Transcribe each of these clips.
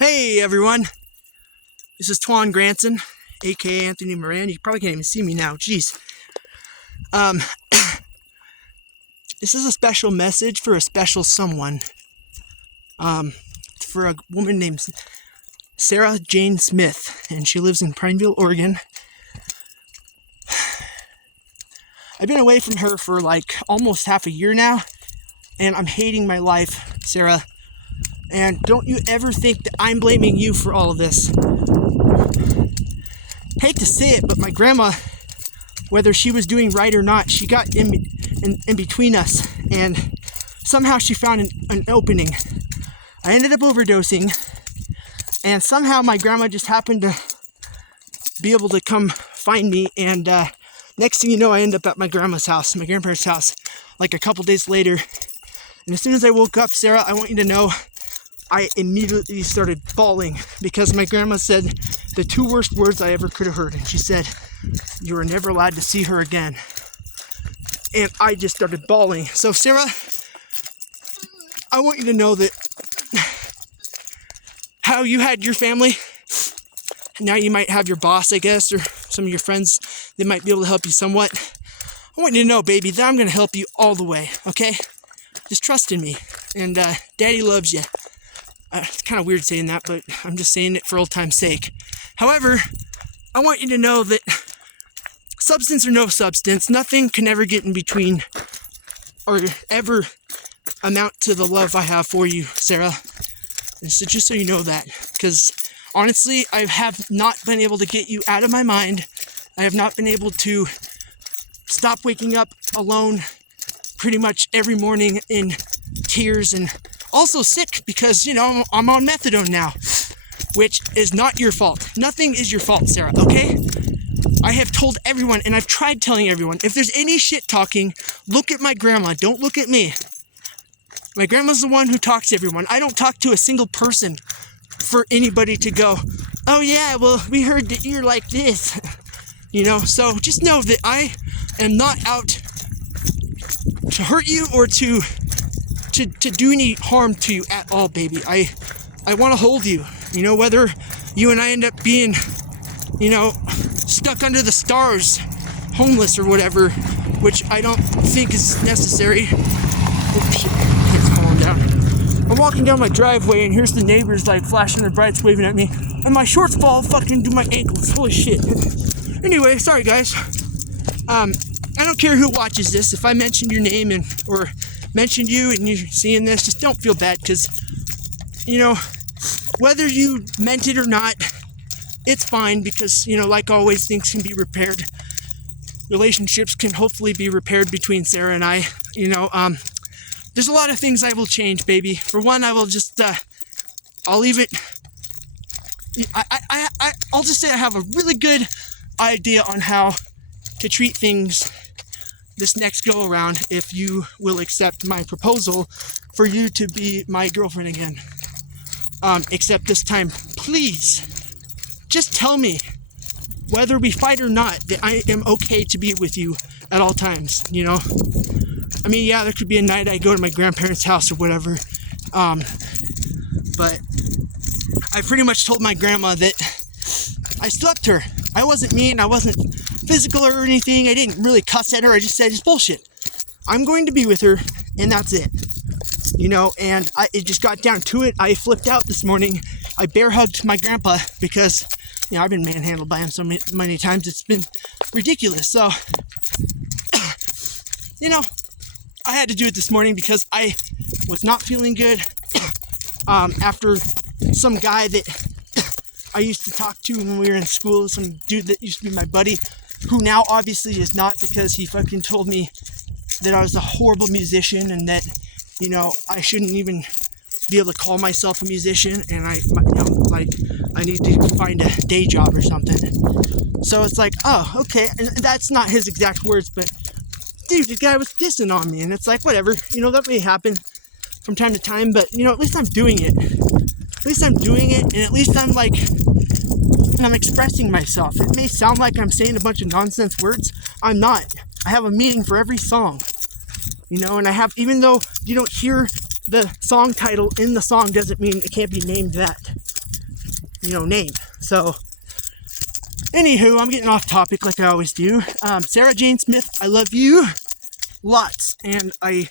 Hey everyone, this is Twan Granson, aka Anthony Moran. You probably can't even see me now. Jeez. Um, this is a special message for a special someone. For a woman named Sarah Jane Smith, and she lives in Prineville, Oregon. I've been away from her for like almost half a year now, and I'm hating my life, Sarah. And don't you ever think that I'm blaming you for all of this. Hate to say it, but my grandma, whether she was doing right or not, she got in between us, and somehow she found an opening. I ended up overdosing, and somehow my grandma just happened to be able to come find me, and next thing you know, I end up at my grandma's house, my grandparents' house, like a couple days later. And as soon as I woke up, Sarah, I want you to know, I immediately started bawling because my grandma said the two worst words I ever could have heard. And she said, "You are never allowed to see her again." And I just started bawling. So Sarah, I want you to know that how you had your family, now you might have your boss, I guess, or some of your friends, they might be able to help you somewhat. I want you to know, baby, that I'm going to help you all the way, okay? Just trust in me. And Daddy loves you. It's kind of weird saying that, but I'm just saying it for old time's sake. However, I want you to know that substance or no substance, nothing can ever get in between or ever amount to the love I have for you, Sarah. And so just so you know that, because honestly, I have not been able to get you out of my mind. I have not been able to stop waking up alone pretty much every morning in tears, and also sick because, you know, I'm on methadone now, which is not your fault. Nothing is your fault, Sarah, okay? I have told everyone, and I've tried telling everyone, if there's any shit talking, look at my grandma, don't look at me. My grandma's the one who talks to everyone. I don't talk to a single person for anybody to go, "Oh yeah, well, we heard that you're like this." You know, so just know that I am not out to hurt you or to do any harm to you at all, baby. I want to hold you, you know, whether you and I end up being, you know, stuck under the stars, homeless or whatever, which I don't think is necessary. Oh shit, it's falling down. I'm walking down my driveway and here's the neighbors like flashing their brights, waving at me, and my shorts fall fucking to my ankles. Holy shit. Anyway, sorry guys. I don't care who watches this. If I mentioned your name or mentioned you and you're seeing this, just don't feel bad, because, you know, whether you meant it or not, it's fine, because, you know, like always, things can be repaired. Relationships can hopefully be repaired between Sarah and I. You know, there's a lot of things I will change, baby. For one, I will just, I'll leave it. I'll just say I have a really good idea on how to treat things this next go around, if you will accept my proposal for you to be my girlfriend again. Except this time, please, just tell me, whether we fight or not, that I am okay to be with you at all times, you know? I mean, yeah, there could be a night I go to my grandparents' house or whatever, but I pretty much told my grandma that I slept her. I wasn't mean, I wasn't physical or anything, I didn't really cuss at her, I just said, it's bullshit. I'm going to be with her, and that's it. You know, and it just got down to it. I flipped out this morning. I bear hugged my grandpa because, you know, I've been manhandled by him so many times, it's been ridiculous. So, you know, I had to do it this morning because I was not feeling good after some guy that I used to talk to when we were in school, some dude that used to be my buddy, who now obviously is not, because he fucking told me that I was a horrible musician and that, you know, I shouldn't even be able to call myself a musician, and I need to find a day job or something. So it's like, oh, okay, and that's not his exact words, but dude, the guy was dissing on me, and it's like, whatever, you know, that may happen from time to time, but, you know, at least I'm doing it. At least I'm doing it, and at least I'm expressing myself. It may sound like I'm saying a bunch of nonsense words. I'm not. I have a meaning for every song, you know, and I have, even though you don't hear the song title in the song, doesn't mean it can't be named that. name. So, anywho, I'm getting off topic like I always do. Sarah Jane Smith, I love you lots. And I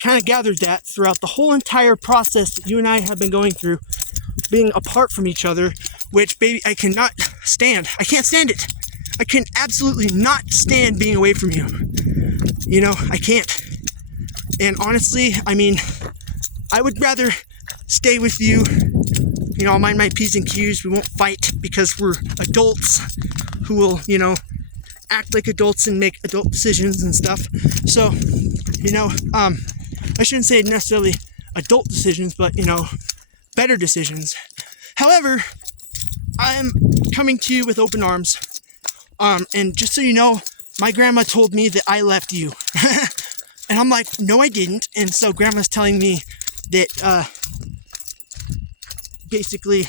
kind of gathered that throughout the whole entire process that you and I have been going through, being apart from each other, which, baby, I cannot stand. I can't stand it. I can absolutely not stand being away from you. I can't. And honestly, I mean, I would rather stay with you. I'll mind my P's and Q's. We won't fight because we're adults who will, act like adults and make adult decisions and stuff. So, I shouldn't say necessarily adult decisions, but, better decisions. However, I'm coming to you with open arms. And just so you know, my grandma told me that I left you. And I'm like, no, I didn't. And so grandma's telling me that, basically,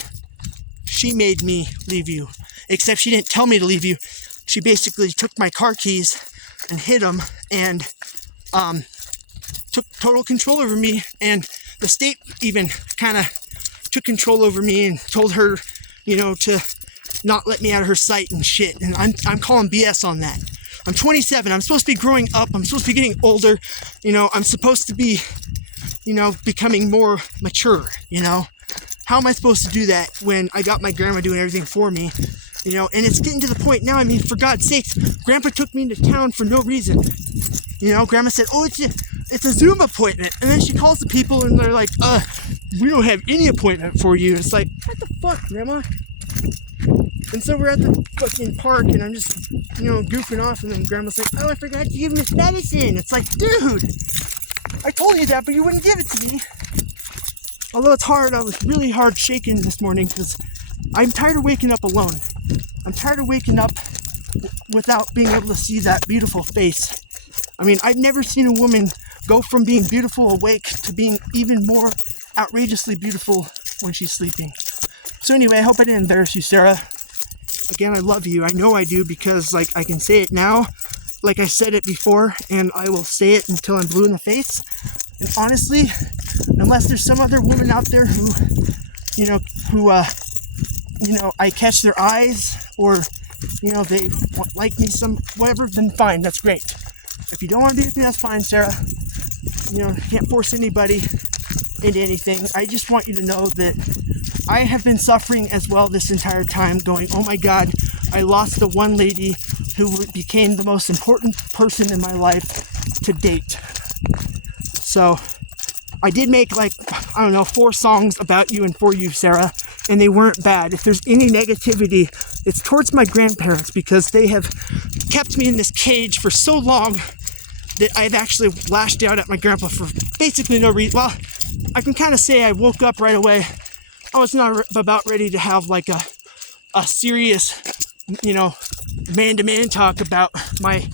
she made me leave you. Except she didn't tell me to leave you. She basically took my car keys and hid them and took total control over me. And the state even kind of took control over me and told her, to not let me out of her sight and shit. And I'm calling BS on that. I'm 27. I'm supposed to be growing up. I'm supposed to be getting older. I'm supposed to be, becoming more mature, How am I supposed to do that when I got my grandma doing everything for me? And it's getting to the point now, I mean, for God's sakes, Grandpa took me into town for no reason. Grandma said, oh, it's a Zoom appointment. And then she calls the people and they're like, we don't have any appointment for you. It's like, what the fuck, Grandma? And so we're at the fucking park and I'm just, goofing off, and then Grandma's like, oh, I forgot to give him his medicine. It's like, dude, I told you that, but you wouldn't give it to me. Although it's hard, I was really hard shaken this morning because I'm tired of waking up alone. I'm tired of waking up without being able to see that beautiful face. I mean, I've never seen a woman go from being beautiful awake to being even more outrageously beautiful when she's sleeping. So anyway, I hope I didn't embarrass you, Sarah. Again, I love you. I know I do because, I can say it now, like I said it before, and I will say it until I'm blue in the face. And honestly, unless there's some other woman out there who I catch their eyes or, they like me whatever, then fine, that's great. If you don't want to be with me, that's fine, Sarah. Can't force anybody into anything. I just want you to know that I have been suffering as well this entire time, going, oh my God, I lost the one lady who became the most important person in my life to date. So I did make 4 songs about you and for you, Sarah, and they weren't bad. If there's any negativity, it's towards my grandparents because they have kept me in this cage for so long that I've actually lashed out at my grandpa for basically no reason. Well, I can kind of say I woke up right away. I was not about ready to have a serious, man-to-man talk about my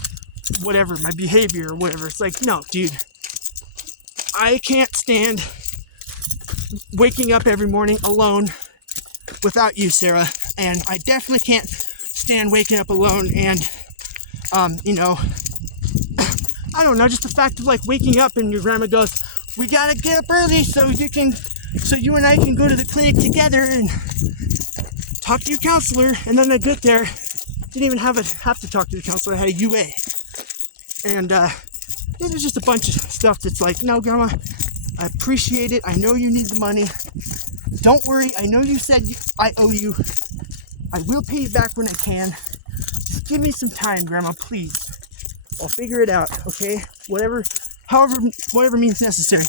behavior or whatever. It's like, no, dude. I can't stand waking up every morning alone without you, Sarah. And I definitely can't stand waking up alone and, I don't know, just the fact of waking up and your grandma goes, we gotta get up early so you and I can go to the clinic together and talk to your counselor. And then I get there, didn't even have to talk to the counselor. I had a UA. And, it was just a bunch of stuff that's like, no, Grandma, I appreciate it. I know you need the money. Don't worry. I know you said I owe you. I will pay you back when I can. Just give me some time, Grandma, please. I'll figure it out, okay? Whatever means necessary.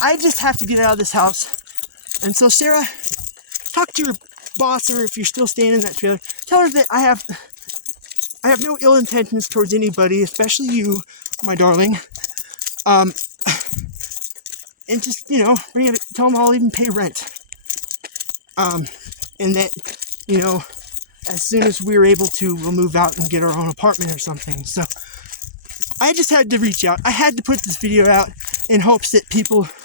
I just have to get out of this house. And so, Sarah, talk to your boss, or if you're still staying in that trailer, tell her that I have no ill intentions towards anybody, especially you, my darling. And just, bring it, tell them I'll even pay rent. And that, as soon as we're able to, we'll move out and get our own apartment or something. So I just had to reach out. I had to put this video out in hopes that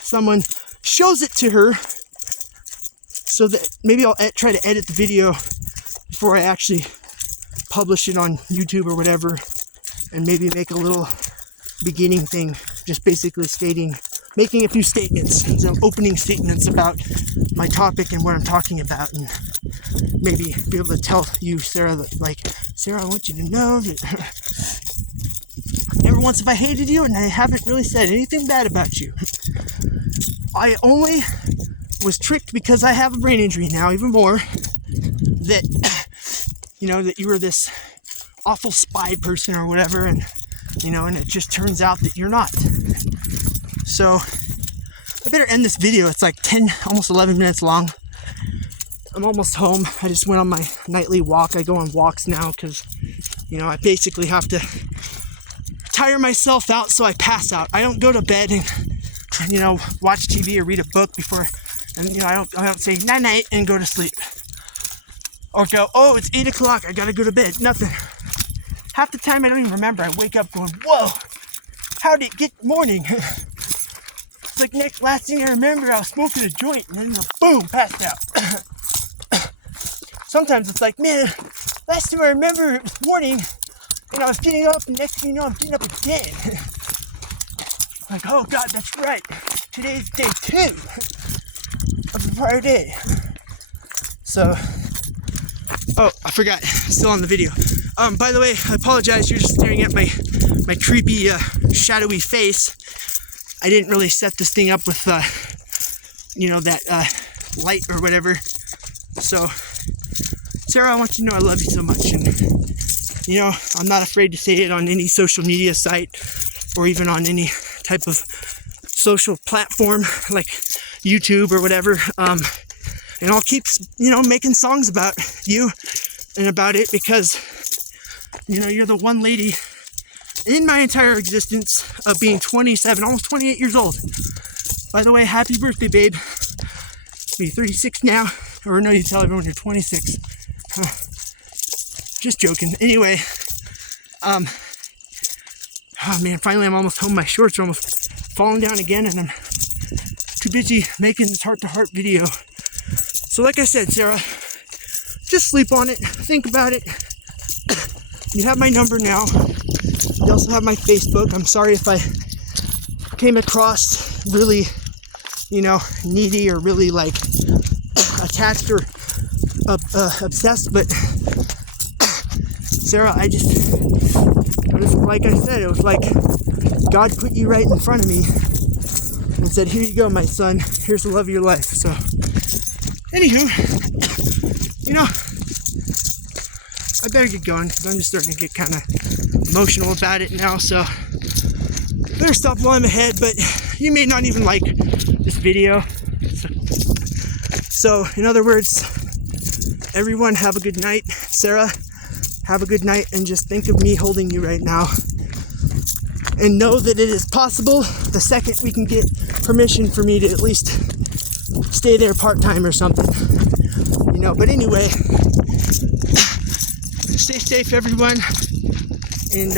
someone shows it to her, so that maybe I'll try to edit the video before I actually publish it on YouTube or whatever, and maybe make a little beginning thing, just basically making a few statements, some opening statements about my topic and what I'm talking about, and maybe be able to tell you, Sarah, that, like, Sarah, I want you to know that never once have I hated you, and I haven't really said anything bad about you. I only was tricked because I have a brain injury now, even more, that, you know, that you were this awful spy person or whatever, and, you know, and it just turns out that you're not. So, I better end this video. It's like 10, almost 11 minutes long. I'm almost home. I just went on my nightly walk. I go on walks now because, you know, I basically have to tire myself out so I pass out. I don't go to bed and, you know, watch TV or read a book before, and, you know, I don't say night night and go to sleep. Or go, oh, it's 8 o'clock, I gotta go to bed. Nothing. Half the time I don't even remember. I wake up going, whoa, how did it get morning? It's like last thing I remember, I was smoking a joint and then boom, passed out. Sometimes it's like, man, last time I remember it was morning and I was getting up, and next thing you know, I'm getting up again. Like, oh God, that's right. Today's day 2 of the prior day. So, oh, I forgot. Still on the video. By the way, I apologize. You're just staring at my creepy, shadowy face. I didn't really set this thing up with, you know, that light or whatever. So, Sarah, I want you to know I love you so much. And, you know, I'm not afraid to say it on any social media site or even on any type of social platform like YouTube or whatever. And I'll keep, you know, making songs about you and about it because, you know, you're the one lady in my entire existence of being 27, almost 28 years old. By the way, happy birthday, babe. You're 36 now. Or no, you tell everyone you're 26. Just joking. Anyway, oh man, finally I'm almost home. My shorts are almost falling down again, and I'm too busy making this heart-to-heart video. So like I said, Sarah, just sleep on it. Think about it. You have my number now. You also have my Facebook. I'm sorry if I came across really, you know, needy or really like attached or obsessed, but Sarah, I just, like I said, it was like God put you right in front of me and said, here you go, my son, here's the love of your life. So anywho, you know, I better get going because I'm just starting to get kind of emotional about it now, so better stop while I'm ahead. But you may not even like this video. So in other words, everyone have a good night. Sarah, have a good night, and just think of me holding you right now. And know that it is possible the second we can get permission for me to at least stay there part-time or something. You know, but anyway, stay safe, everyone. And